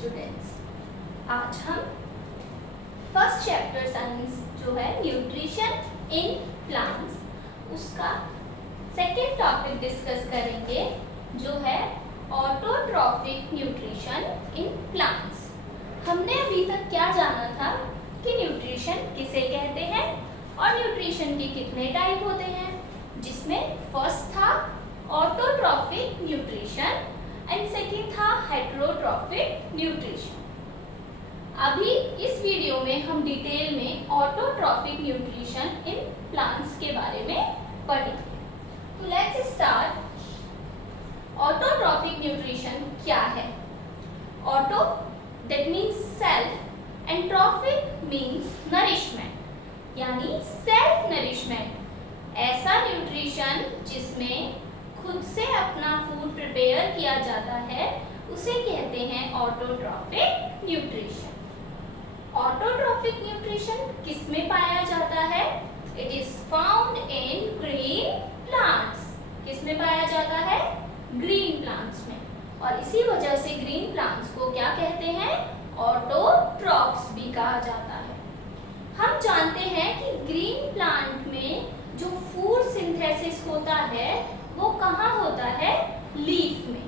Students, आज हम first chapter science जो है न्यूट्रिशन इन प्लांट्स उसका सेकेंड टॉपिक डिस्कस करेंगे जो है ऑटोट्रॉफिक न्यूट्रिशन इन प्लांट्स। हमने अभी तक क्या जाना था कि न्यूट्रिशन किसे कहते हैं और न्यूट्रिशन के कितने टाइप होते हैं, जिसमें फर्स्ट था ऑटोट्रॉफिक न्यूट्रिशन एंड सेकेंड था हेटेरोट्रॉफिक न्यूट्रिशन। अभी इस वीडियो में हम डिटेल में ऑटोट्रॉफिक न्यूट्रिशन इन प्लांट्स के बारे में पढ़ेंगे। तो लेट्स स्टार्ट। ऑटोट्रॉफिक न्यूट्रिशन क्या है? Auto that means self and trophic means nourishment, यानी सेल्फ नरिशमेंट, ऐसा न्यूट्रिशन जिसमें खुद से अपना फूड प्रिपेयर किया जाता है उसे कहते हैं ऑटोट्रॉफिक न्यूट्रिशन। ऑटोट्रॉफिक न्यूट्रिशन किस में पाया जाता है? It is found in green plants. किस में पाया जाता है? ग्रीन प्लांट्स में। और इसी वजह से ग्रीन प्लांट्स को क्या कहते हैं? ऑटोट्रॉफ्स भी कहा जाता है। हम जानते हैं कि ग्रीन प्लांट में जो फूड सिंथेसिस होता है वो कहाँ होता है? लीफ में।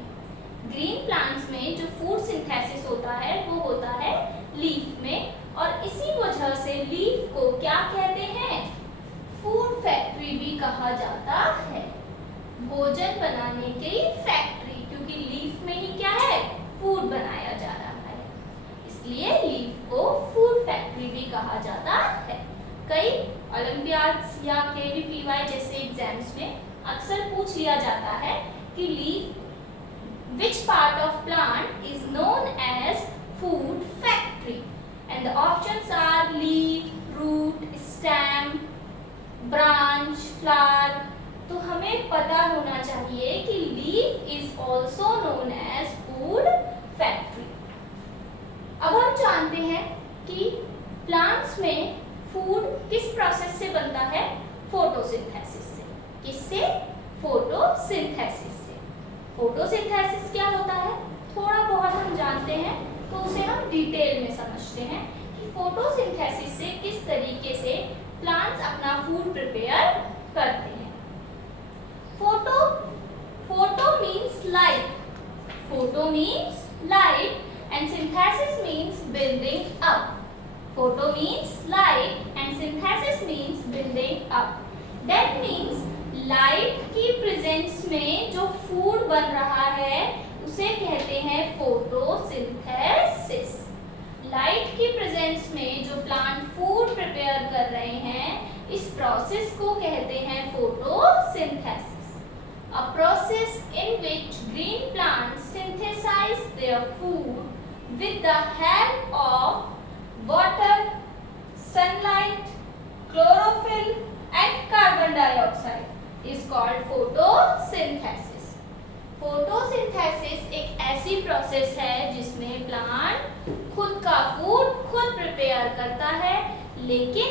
ग्रीन प्लांट्स में जो फूड सिंथेसिस होता है वो होता है लीफ में, और इसी वजह से लीफ को क्या कहते हैं? फूड फैक्ट्री भी कहा जाता है। भोजन बनाने की फैक्ट्री, क्योंकि लीफ में ही क्या है? फूड बनाया जा रहा है, इसलिए लीफ को फूड फैक्ट्री भी कहा जाता है। कई ओलंपियाड्स या केवीपीवाई जैसे एग्जाम्स में अक्सर पूछ लिया जाता है कि leaf which part of plant is known as food factory, and the options are leaf, root, stem, branch, flower। तो हमें पता होना चाहिए कि leaf is also known as food factory। अब हम जानते हैं कि प्लांट्स में फूड किस प्रोसेस से बनता है? फोटोसिंथेसिस से। किससे? फोटोसिंथेसिस। फोटोसिंथेसिस क्या होता है? थोड़ा बहुत हम जानते हैं, तो उसे हम डिटेल में समझते हैं कि फोटोसिंथेसिस से किस तरीके से प्लांट्स अपना फूड प्रिपेयर करते हैं। Photo means light, photo means light and synthesis means building up. Photo means light and synthesis means building up. That means light की प्रेजेंस में जो फूड बन रहा है उसे कहते हैं फोटोसिंथेसिस। लाइट की प्रेजेंस में जो प्लांट फूड प्रिपेयर कर रहे हैं इस प्रोसेस को कहते हैं photosynthesis. A process in which green plants synthesise their food with the help of water, sunlight, chlorophyll and carbon dioxide is called photosynthesis। Photosynthesis एक ऐसी प्रोसेस है जिसमें प्लांट खुद का फूड खुद प्रिपेयर करता है, लेकिन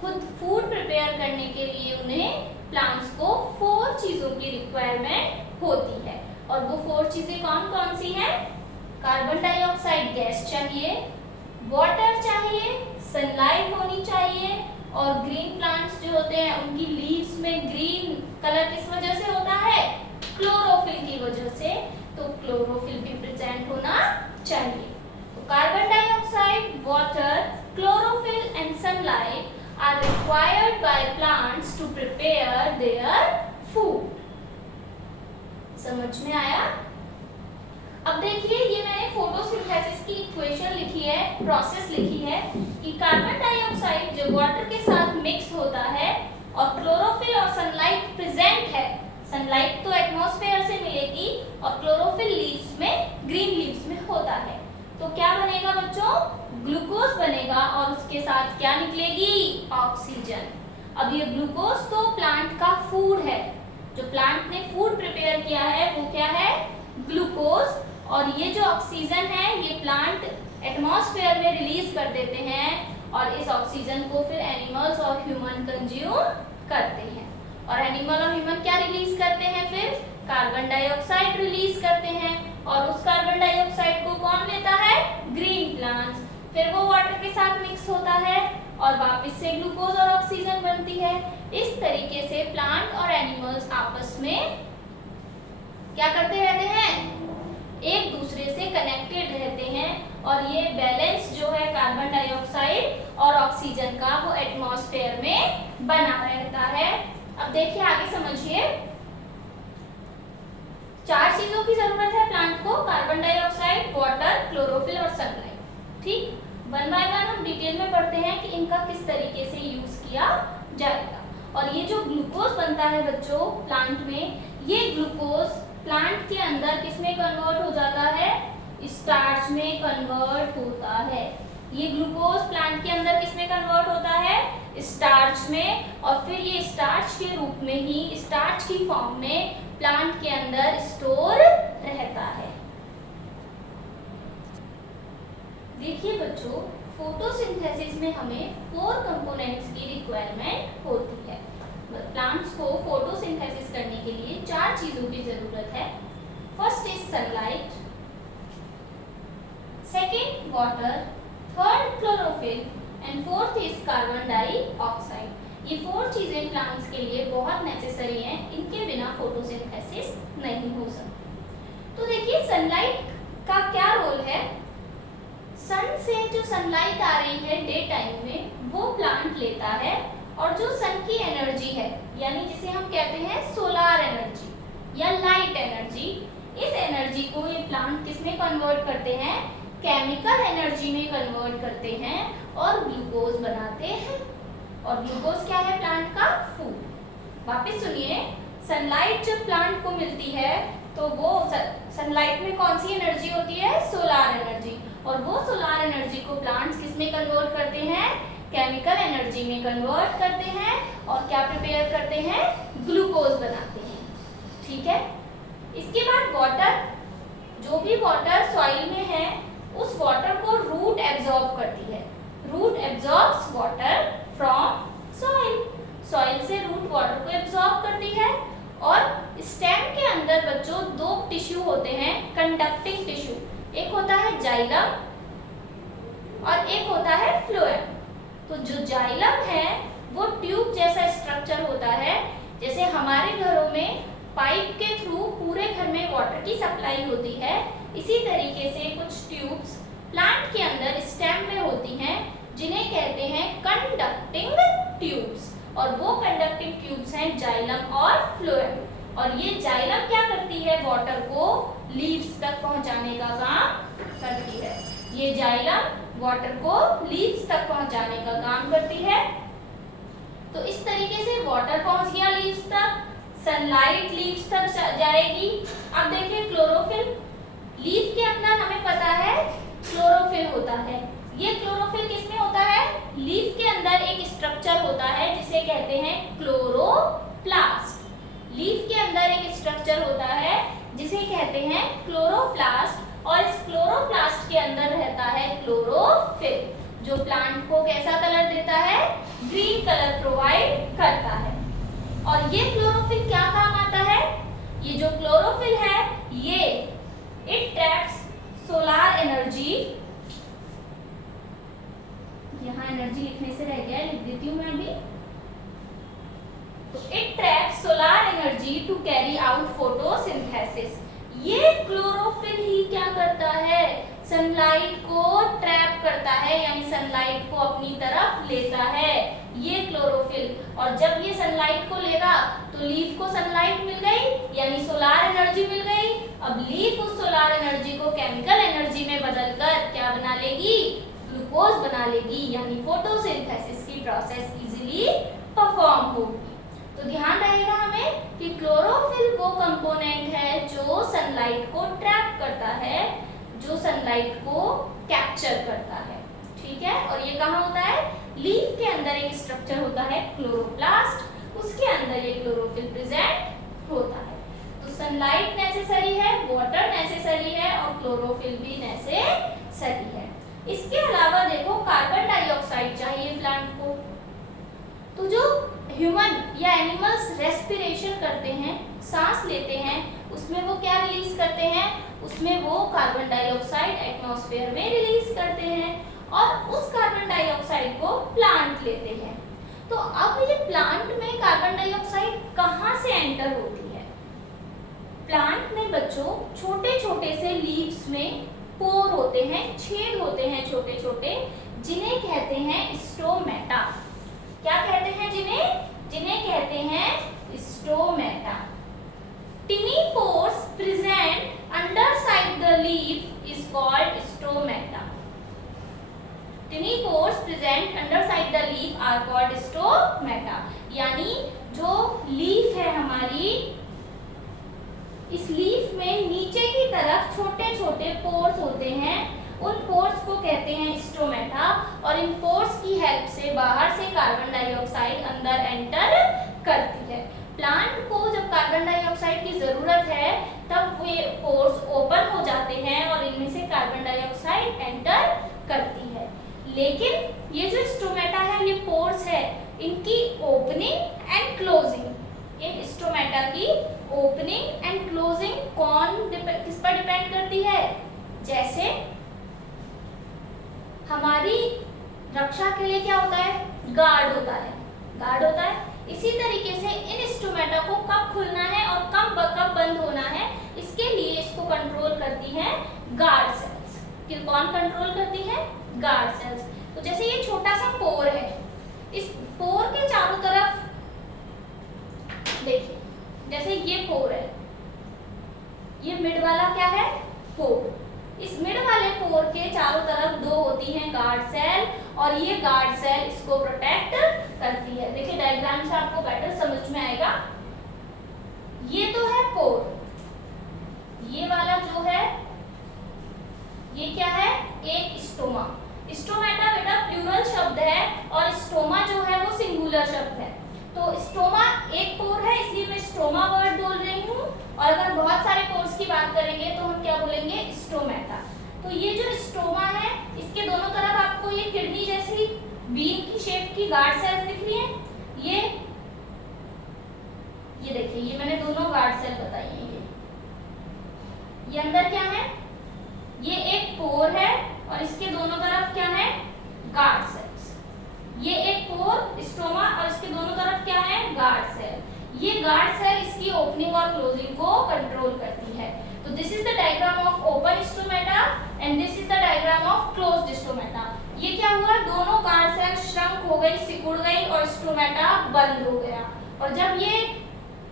खुद फूड प्रिपेयर करने के लिए उन्हें प्लांट्स को 4 चीजों की रिक्वायरमेंट होती है। और वो 4 चीजें कौन कौन सी हैं? कार्बन डाइऑक्साइड गैस चाहिए, वाटर चाहिए, सनलाइट होनी चाहिए, और ग्रीन प्लांट्स जो होते हैं उनकी लीव्स में ग्रीन कलर किस वजह से होता है? क्लोरोफिल की वजह से। तो क्लोरोफिल भी प्रेजेंट होना चाहिए। तो carbon dioxide, water, chlorophyll and sunlight are required by plants to prepare their food. समझ में आया? अब देखिए, ये मैंने फोटोसिंथेसिस की इक्वेशन लिखी है, प्रोसेस लिखी है कि कार्बन डाइऑक्साइड जब वाटर के साथ मिक्स होता है और क्लोरोफिल और सनलाइट प्रेजेंट है, सनलाइट तो एटमॉस्फेयर से मिलेगी और क्लोरोफिल लीव्स में, ग्रीन लीव्स में होता है, तो क्या बनेगा बच्चों? ग्लूकोज बनेगा और उसके साथ क्या निकलेगी? ऑक्सीजन। अब ये ग्लूकोज तो प्लांट का फूड है, जो प्लांट ने फूड प्रिपेयर किया है वो क्या है? ग्लूकोज। और ये जो ऑक्सीजन है ये प्लांट एटमॉस्फेयर में रिलीज कर देते हैं और इस ऑक्सीजन को फिर एनिमल्स और ह्यूमन कंज्यूम करते हैं। और एनिमल और ह्यूमन क्या रिलीज करते हैं? फिर कार्बन डाइऑक्साइड रिलीज करते हैं, और उस कार्बन डाइऑक्साइड को कौन लेता है? फिर वो वाटर के साथ मिक्स होता है और वापस से ग्लूकोज और ऑक्सीजन बनती है। इस तरीके से प्लांट और एनिमल्स आपस में क्या करते रहते हैं, एक दूसरे से कनेक्टेड रहते हैं और ये बैलेंस जो है कार्बन डाइऑक्साइड और ऑक्सीजन का वो एटमॉस्फेयर में बना रहता है। अब देखिए आगे समझिए, 4 चीजों की जरूरत है प्लांट को, कार्बन डाइऑक्साइड, वाटर, क्लोरोफिल और सनलाइट। ठीक, वन बाय वन हम डिटेल में पढ़ते हैं कि इनका किस तरीके से यूज किया जाएगा। और ये जो ग्लूकोज बनता है बच्चों प्लांट में, ये ग्लूकोज प्लांट के अंदर किसमें कन्वर्ट हो जाता है, स्टार्च में कन्वर्ट होता है। ये ग्लूकोज प्लांट के अंदर किसमें कन्वर्ट होता है, स्टार्च में, और फिर ये स्टार्च के रूप में ही, स्टार्च की फॉर्म में प्लांट के अंदर स्टोर रहता है। देखिए बच्चों, फोटोसिंथेसिस में हमें 4 कंपोनेंट्स की रिक्वायरमेंट होती है। प्लांट्स को फोटोसिंथेसिस करने के लिए 4 चीजों की जरूरत है। First is sunlight, second water, third chlorophyll and fourth is carbon dioxide. ये 4 चीजें प्लांट्स के लिए बहुत नेसेसरी हैं, इनके बिना फोटोसिंथेसिस नहीं हो सकती। तो देखिए सनलाइट का क्या रोल है। सन से जो सनलाइट आ रही है डे टाइम में, वो प्लांट लेता है और जो सन की एनर्जी है, यानी जिसे हम कहते हैं सोलार एनर्जी या लाइट एनर्जी, इस एनर्जी को ये प्लांट किसमें कन्वर्ट करते हैं, केमिकल एनर्जी में कन्वर्ट करते हैं और ग्लूकोज बनाते हैं। और ग्लूकोज क्या है, प्लांट का फूड। वापस सुनिए, सनलाइट जब प्लांट को मिलती है तो वो सनलाइट में कौन सी एनर्जी होती है, सोलार एनर्जी, और वो सोलार एनर्जी को प्लांट्स किसमें कन्वर्ट करते हैं, केमिकल एनर्जी में कन्वर्ट करते हैं और क्या प्रिपेयर करते हैं, ग्लूकोज बनाते हैं। ठीक है, इसके बाद वाटर, जो भी वाटर सॉइल में है उस वाटर को रूट एब्जॉर्ब करती है। Root absorbs water from soil, soil से रूट वाटर को एब्जॉर्ब करती है। और स्टेम के अंदर बच्चों 2 टिश्यू होते हैं, कंडक्टिंग टिश्यू, एक होता है जाइलम और एक होता है फ्लोएम। तो जो जाइलम है वो ट्यूब जैसा स्ट्रक्चर होता है, जैसे हमारे घरों में पाइप के थ्रू पूरे घर में वाटर की सप्लाई होती है, इसी तरीके से कुछ ट्यूब्स प्लांट के अंदर स्टेम में होती हैं, जिन्हें कहते हैं कंडक्टिंग ट्यूब्स, और वो कंडक्टिंग ट्यूब्स हैं जाइलम और फ्लोएम। और ये जाइलम क्या करती है, वाटर को लीव्स तक पहुंचाने का काम करती है। ये जाइलम वाटर को लीव्स तक पहुंचाने का काम करती है। तो इस तरीके से वाटर पहुंच गया लीव्स तक, सनलाइट लीव्स तक जाएगी। अब देखिए क्लोरोफिल, लीफ के अंदर हमें पता है क्लोरोफिल होता है। ये क्लोरोफिल किसमें होता है, लीफ के अंदर एक स्ट्रक्चर होता है जिसे कहते हैं क्लोरोप्लास्ट। लीफ के अंदर एक स्ट्रक्चर होता है जिसे कहते हैं क्लोरोप्लास्ट, और इस क्लोरोप्लास्ट के अंदर रहता है क्लोरोफिल, जो प्लांट को कैसा कलर देता है, ग्रीन कलर प्रोवाइड करता है। और ये क्लोरोफिल क्या काम आता है, ये जो क्लोरोफिल है ये इट ट्रैप्स सोलार एनर्जी, यहाँ एनर्जी लिखने से रह गया है, लिख देती हूँ मैं अभी। तो it traps solar energy to carry out photosynthesis. ये क्लोरोफिल ही क्या करता है, सनलाइट को ट्रैप करता है, यानी सनलाइट को अपनी तरफ लेता है ये क्लोरोफिल। और जब ये सनलाइट को लेगा तो लीफ को सनलाइट मिल गई, यानी सोलार एनर्जी मिल गई। अब लीफ उस सोलार एनर्जी को केमिकल एनर्जी में बदलकर क्या बना लेगी, ग्लूकोज बना लेगी, यानी फोटोसिंथेसिस की प्रोसेस इजीली परफॉर्म होगी। तो ध्यान रहेगा हमें कि क्लोरोफिल वो कंपोनेंट है जो सनलाइट को ट्रैप करता है, जो सनलाइट को कैप्चर करता है। ठीक है, और ये कहाँ होता है, लीफ के अंदर एक स्ट्रक्चर होता है क्लोरोप्लास्ट, उसके अंदर ये क्लोरोफिल प्रेजेंट होता है। तो सनलाइट नेसेसरी है, वाटर नेसेसरी है और क्लोरोफिल भी नेसेसरी है। इसके अलावा देखो कार्बन डाइऑक्साइड चाहिए प्लांट को। तो जो ह्यूमन या एनिमल्स रेस्पिरेशन करते हैं, सांस लेते हैं, उसमें वो क्या रिलीज करते हैं, उसमें वो कार्बन डाइऑक्साइड एटमॉस्फेयर में रिलीज करते हैं। और उस कार्बन डाइऑक्साइड को प्लांट लेते हैं। तो अब ये प्लांट में कार्बन डाइऑक्साइड कहाँ से एंटर होती है? प्लांट में बच्चों छोटे छोटे से लीव्स में पोर होते हैं, छेद होते हैं छोटे छोटे, जिन्हें कहते हैं स्टोमेटा। क्या कहते हैं जिन्हें कहते हैं stomata. Tiny pores present underside the leaf is called stomata. Tiny pores present underside the leaf are called stomata. यानी जो लीफ है हमारी, इस लीफ में नीचे की तरफ छोटे छोटे पोर्स होते हैं, उन पोर्स को कहते हैं स्टोमेटा। और इन पोर्स की हेल्प से बाहर से कार्बन डाइऑक्साइड अंदर एंटर करती है। प्लांट को जब कार्बन डाइऑक्साइड की जरूरत है तब वे पोर्स ओपन हो जाते हैं और इनमें से कार्बन डाइऑक्साइड एंटर करती है। लेकिन ये जो स्टोमेटा है, ये पोर्स है, इनकी opening and closing, in stomata की ओपनिंग एंड क्लोजिंग किस पर डिपेंड करती है? जैसे हमारी रक्षा के लिए क्या होता है? गार्ड होता है। इसी तरीके से इन स्टोमेटा को कब खुलना है और कब बंद होना है, इसके लिए इसको कंट्रोल करती है गार्ड सेल्स। कि कौन कंट्रोल करती है? Guard cells. तो जैसे ये छोटा सा पोर है, इस पोर के चारों तरफ देखिए, जैसे ये पोर है, ये मिड वाला क्या है? पोर। इस मिड वाले पोर के चारों तरफ दो होती हैं गार्ड सेल, और ये गार्ड सेल इसको प्रोटेक्ट करती है। देखिए डायग्राम से आपको बेटर समझ में आएगा। ये तो है पोर, ये वाला जो है ये क्या है? एक स्टोमा। स्टोमेटा बेटा प्लूरल शब्द है और स्टोमा जो है वो सिंगुलर शब्द है। तो स्टोमा एक पोर है, इसलिए मैं स्टोमा वर्ड बोल रही हूँ। और अगर बहुत सारे पोर्स की बात करेंगे तो हम क्या बोलेंगे? स्टोमेटा। तो ये जो स्टोमा है, इसके दोनों तरफ आपको ये किडनी जैसी बीन की शेप की गार्ड सेल्स दिख रही हैं। ये देखिए, ये मैंने दोनों गार्ड सेल बताई हैं। ये अंदर क्या है? ये एक पोर है और इसके दोनों तरफ क्या है? Guard cells. ये एक पोर स्टोमा और इसके दोनों तरफ क्या है? Guard cell. ये गार्ड सेल इसकी ओपनिंग और क्लोजिंग को कंट्रोल करती है। तो this is the diagram of open stomata and this is the diagram of closed stomata. ये क्या हुआ? दोनों गार्ड सेल श्रंक हो गई, सिकुड़ गई और स्टोमेटा बंद हो गया। और जब ये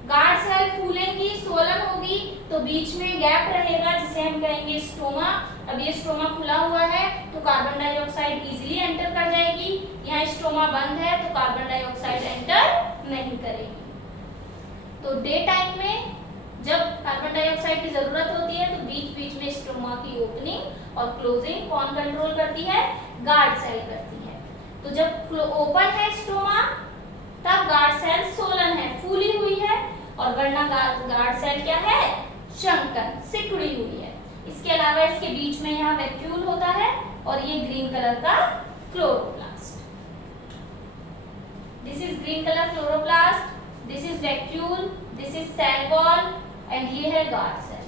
गार्ड सेल फूलेंगी, स्वोलन होगी, तो बीच में गैप रहेगा जिसे हम कहेंगे स्टोमा। अब ये स्टोमा खुला हुआ है तो कार्बन डाइऑक्साइड इजीली एंटर कर जाएगी। यहाँ स्टोमा बंद है तो कार्बन डाइऑक्साइड एंटर नहीं करेगी। तो डे टाइम में जब कार्बन डाइऑक्साइड की जरूरत होती है तो बीच बीच में स्टोमा की ओपनिंग और क्लोजिंग कौन कंट्रोल करती है? गार्ड सेल करती है। तो जब ओपन है स्टोमा तब गार्ड सेल सोलन है, फूली हुई है, और वरना गार्ड सेल क्या है? शंकन, सिकुड़ी हुई है। इसके अलावा इसके बीच में यहाँ वैक्यूल होता है और ये ग्रीन कलर का chloroplast. This is green colour chloroplast, this is vacuole, this is cell wall and ये है गार्ड सेल।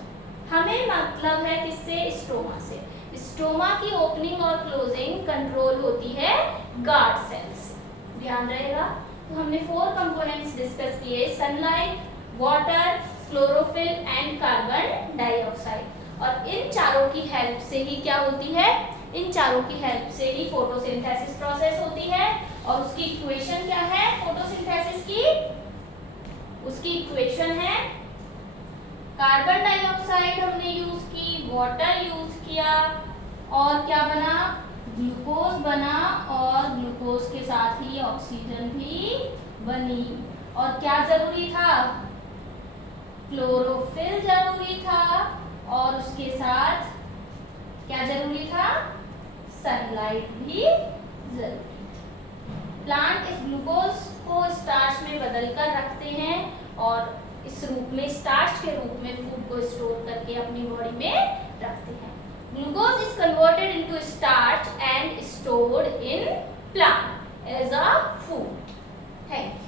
हमें मतलब है किससे? स्टोमा से। स्टोमा की ओपनिंग और क्लोजिंग कंट्रोल होती है गार्ड सेल से। ध्यान रहेगा। तो हमने 4 कंपोनेंट्स डिस्कस किए, sunlight, water, chlorophyll and carbon dioxide. और इन चारों की हेल्प से ही क्या होती है? इन चारों की हेल्प से ही फोटोसिंथेसिस प्रोसेस होती है। और उसकी इक्वेशन क्या है फोटोसिंथेसिस की? उसकी इक्वेशन है कार्बन डाइऑक्साइड हमने यूज की, वाटर यूज किया, और क्या बना? ग्लूकोज बना, और ग्लूकोज के साथ ही ऑक्सीजन भी बनी। और क्या जरूरी था? क्लोरोफिल जरूरी था, और उसके साथ क्या जरूरी था? सनलाइट भी जरूरी थी। प्लांट इस ग्लूकोज को स्टार्च में बदलकर रखते हैं और इस रूप में, स्टार्च के रूप में फूड को स्टोर करके अपनी बॉडी में रखते हैं। Glucose is converted into starch and stored in plant as a food. Thank you.